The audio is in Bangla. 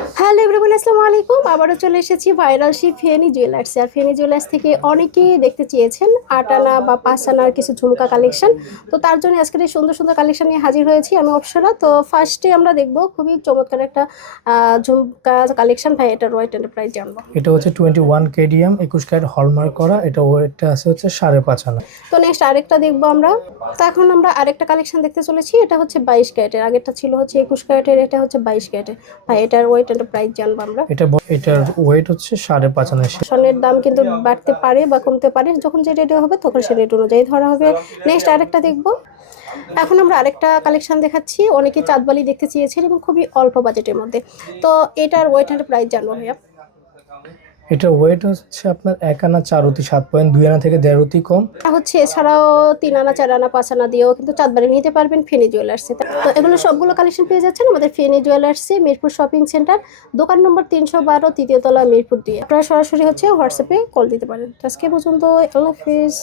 হ্যালো এভরিওয়ান, আসসালামু আলাইকুম। আবারও চলে এসেছি ভাইরাল সেই ফেনী জুয়েলার্সে। আর ফেনী জুয়েলার্স থেকে অনেকেই দেখতে চেয়েছেন ৮ আনা বা ৫ আনার কিছু ঝুমকা কালেকশন। তো তার জন্য আজকের এই সুন্দর সুন্দর কালেকশন নিয়ে হাজির হয়েছি আমি অপসরা। তো ফার্স্টে আমরা দেখব খুবই চমৎকার একটা ঝুমকা কালেকশন। ভাই এটার ওয়েট এন্ড প্রাইস জানবো। এটা হচ্ছে 21 কেডিএম 21 ক্যারেট হলমার্ক করা। এটা ওয়েটটা আছে হচ্ছে 5.5 আনা। তো নেক্সট আরেকটা দেখবো আমরা। তো এখন আমরা আরেকটা কালেকশন দেখতে চলেছি। এটা হচ্ছে 22 ক্যারেটের, আগেরটা ছিল হচ্ছে 21 ক্যারেটের, এটা হচ্ছে 22 ক্যারেটের। ভাই এটার ওয়েট এন্ড প্রাইস জানবো আমরা। এটার ওয়েট হচ্ছে 5.5 আনা। স্বর্ণের দাম কিন্তু বাড়তে পারে বা কমতে পারে, যখন যে রেটে হবে তখন সে রেট অনুযায়ী ধরা হবে। নেক্সট আরেকটা দেখবো। এখন আমরা আরেকটা কালেকশন দেখাচ্ছি। অনেকে চাঁদবালি দেখতে চেয়েছেন এবং খুবই অল্প বাজেটের মধ্যে। তো এটার ওয়েট এন্ড প্রাইস জানবো ভাইয়া। এটার ওয়েট হচ্ছে আপনার 1 আনা 4 অতি 7.2 আনা থেকে 1.5 অতি কম। হচ্ছে এছাড়াও 3 আনা 4 আনা 5 আনা দিয়েও কিন্তু চাঁদবালি নিতে পারবেন ফেনী জুয়েলার্সে। তো এগুলো সবগুলো কালেকশন পেয়ে যাচ্ছেন আমাদের ফেনী জুয়েলার্সে, মিরপুর শপিং সেন্টার, দোকান নম্বর 312, তৃতীয় তলা, মিরপুর 2। আপনারা সরাসরি হচ্ছে হোয়াটসঅ্যাপে কল দিতে পারেন। তো আজকে পর্যন্ত, আল্লাহ হাফিজ।